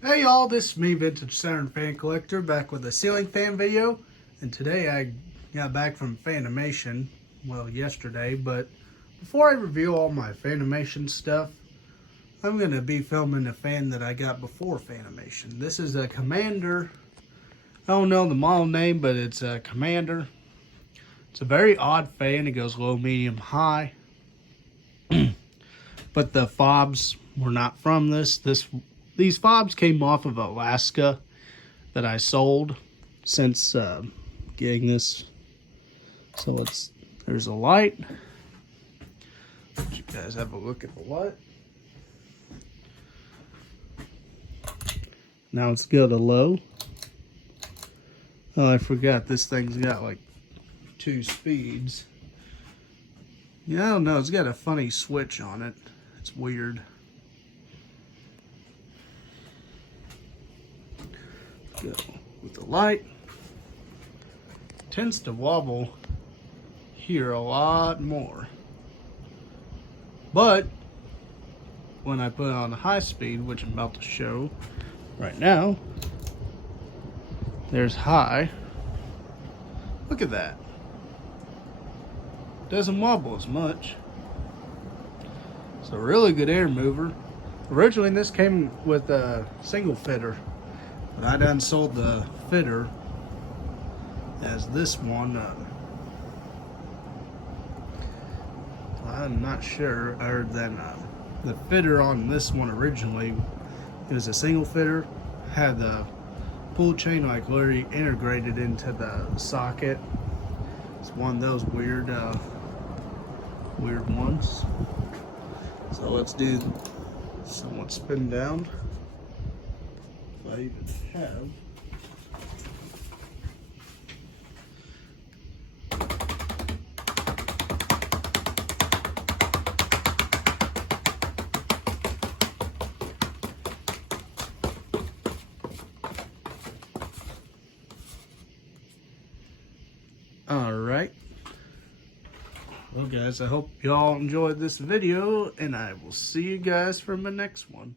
Hey y'all, this is me, Vintage Saturn Fan Collector, back with a ceiling fan video. And today I got back from Fanimation, well yesterday, but before I reveal all my Fanimation stuff, I'm going to be filming a fan that I got before Fanimation. This is a Commander. I don't know the model name, but it's a Commander. It's a very odd fan. It goes low, medium, high. But the fobs were not from this. These fobs came off of Alaska that I sold since getting this. So there's a light. Let you guys have a look at the light. Now let's go to low. Oh, I forgot this thing's got like 2 speeds. Yeah, I don't know. It's got a funny switch on it. It's weird. Go with the light. Tends to wobble here a lot more. But when I put it on the high speed, which I'm about to show right now, there's high. Look at that. Doesn't wobble as much. It's a really good air mover. Originally this came with a single fitter, but I done sold the fitter as this one. I'm not sure. I heard that the fitter on this one originally, it was a single fitter, had the pull chain like literally integrated into the socket. It's one of those weird ones. So let's do somewhat spin down. If I even have. All right. Well guys, I hope y'all enjoyed this video, and I will see you guys for my next one.